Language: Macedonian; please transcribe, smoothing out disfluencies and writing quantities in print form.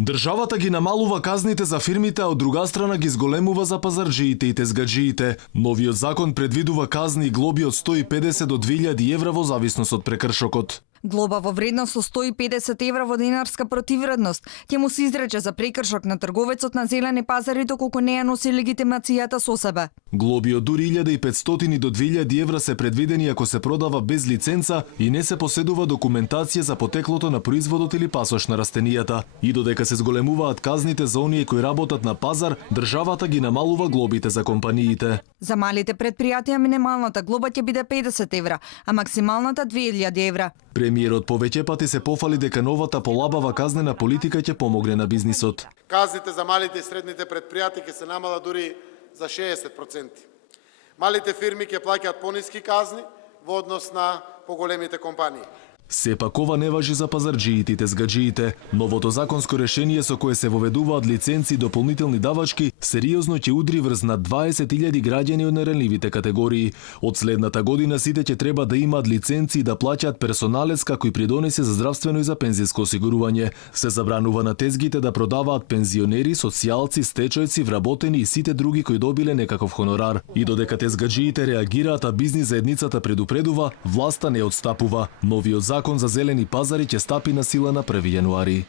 Државата ги намалува казните за фирмите, а од друга страна ги зголемува за пазарџиите и тезгаџиите. Новиот закон предвидува казни и глоби од 150 до 2000 евра во зависност од прекршокот. Глоба во вредност со 150 евра во денарска противвредност ќе му се изрече за прекршок на трговецот на зелени пазари доколку не ја носи легитимацијата со себе. Глоби од дури 1500 до 2000 евра се предвидени ако се продава без лиценца и не се поседува документација за потеклото на производот или пасош на растенијата. И додека се зголемуваат казните за оние кои работат на пазар, државата ги намалува глобите за компаниите. За малите предпријатија минималната глоба ќе биде 50 евра, а максималната 2000 евра. Премиерот повеќе пати се пофали дека новата полабава казнена политика ќе помогне на бизнисот. Казните за малите и средните предпријатија ќе се намала дури за 60%. Малите фирми ќе плаќаат пониски казни во однос на поголемите компании. Сепак ова не важи за пазарџиите и тезгаџиите. Новото законско решение со кое се воведуваат лиценци и дополнителни давачки сериозно ќе удри врз над 20.000 граѓани од наранливите категории. Од следната година сите ќе треба да имаат лиценци и да плаќаат персоналец како и придонеси за здравствено и за пензиско осигурување. Се забранува на тезгите да продаваат пензионери, социјалци, стечајци, вработени и сите други кои добиле некаков хонорар. И додека тезгаџиите реагираат, а бизнис заедницата предупредува, власта не отстапува. Новиот закон за зелени пазари ќе стапи на сила на 1 јануари.